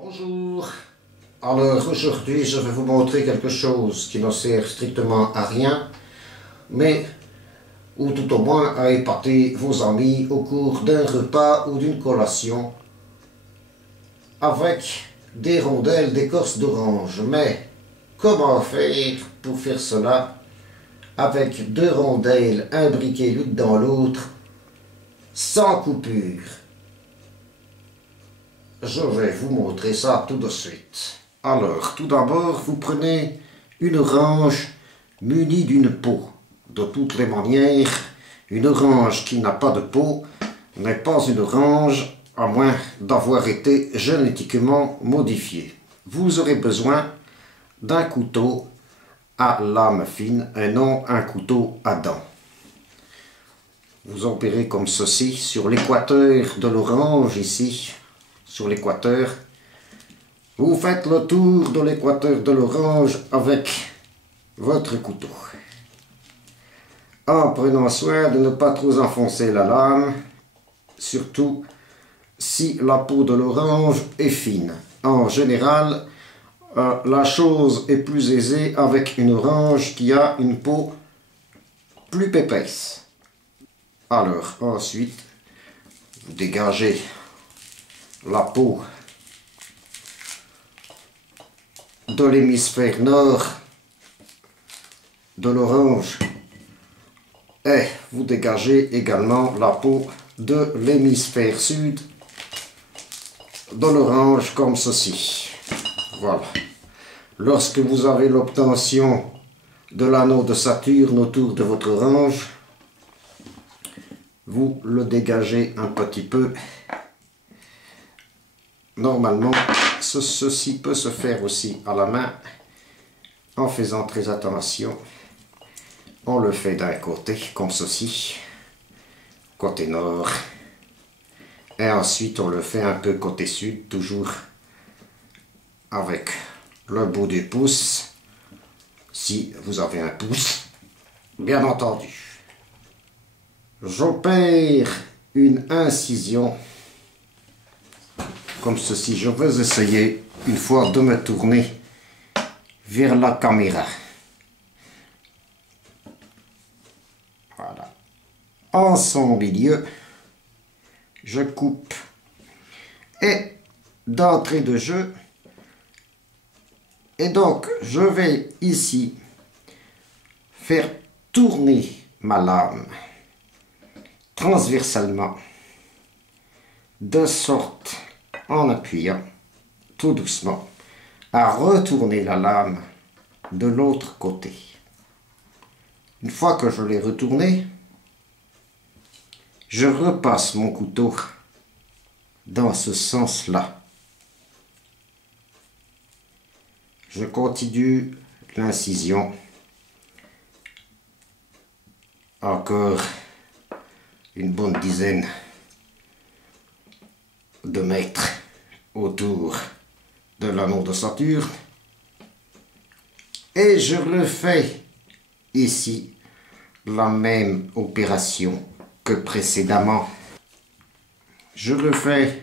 Bonjour. Alors aujourd'hui je vais vous montrer quelque chose qui ne sert strictement à rien, mais ou tout au moins à épater vos amis au cours d'un repas ou d'une collation avec des rondelles d'écorce d'orange. Mais comment faire pour faire cela avec deux rondelles imbriquées l'une dans l'autre sans coupure? Je vais vous montrer ça tout de suite. Alors, tout d'abord, vous prenez une orange munie d'une peau. De toutes les manières, une orange qui n'a pas de peau n'est pas une orange, à moins d'avoir été génétiquement modifiée. Vous aurez besoin d'un couteau à lame fine et non un couteau à dents. Vous opérez comme ceci sur l'équateur de l'orange ici. Sur l'équateur, vous faites le tour de l'équateur de l'orange avec votre couteau, en prenant soin de ne pas trop enfoncer la lame, surtout si la peau de l'orange est fine. En général, la chose est plus aisée avec une orange qui a une peau plus épaisse. Alors ensuite, vous dégagez la peau de l'hémisphère nord de l'orange et vous dégagez également la peau de l'hémisphère sud de l'orange comme ceci. Voilà. Lorsque vous avez l'obtention de l'anneau de Saturne autour de votre orange, vous le dégagez un petit peu. Normalement, ceci peut se faire aussi à la main en faisant très attention. On le fait d'un côté, comme ceci, côté nord. Et ensuite, on le fait un peu côté sud, toujours avec le bout du pouce, si vous avez un pouce, bien entendu. J'opère une incision comme ceci. Je vais essayer une fois de me tourner vers la caméra. Voilà. En son milieu, je coupe. Et d'entrée de jeu, et donc je vais ici faire tourner ma lame transversalement, de sorte, en appuyant tout doucement, à retourner la lame de l'autre côté. Une fois que je l'ai retournée, je repasse mon couteau dans ce sens-là. Je continue l'incision. Encore une bonne dizaine de mètres autour de l'anneau de Saturne. Et je refais ici la même opération que précédemment. Je refais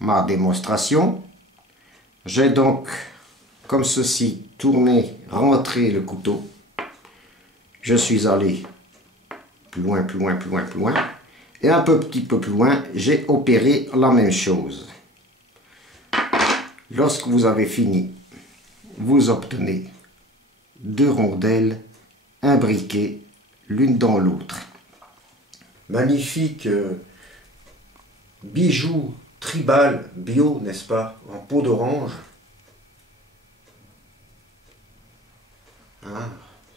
ma démonstration. J'ai donc, comme ceci, tourné, rentré le couteau. Je suis allé plus loin, plus loin, plus loin, plus loin. Et un petit peu plus loin, j'ai opéré la même chose. Lorsque vous avez fini, vous obtenez deux rondelles imbriquées l'une dans l'autre. Magnifique bijou tribal bio, n'est-ce pas, en peau d'orange. Ah,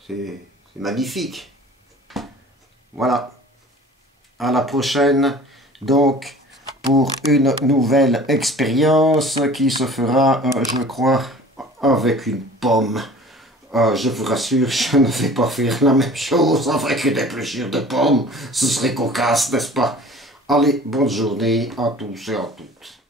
c'est magnifique. Voilà. À la prochaine, donc, pour une nouvelle expérience qui se fera, je crois, avec une pomme. Je vous rassure, je ne vais pas faire la même chose avec une épluchure de pomme. Ce serait cocasse, n'est-ce pas? Allez, bonne journée à tous et à toutes.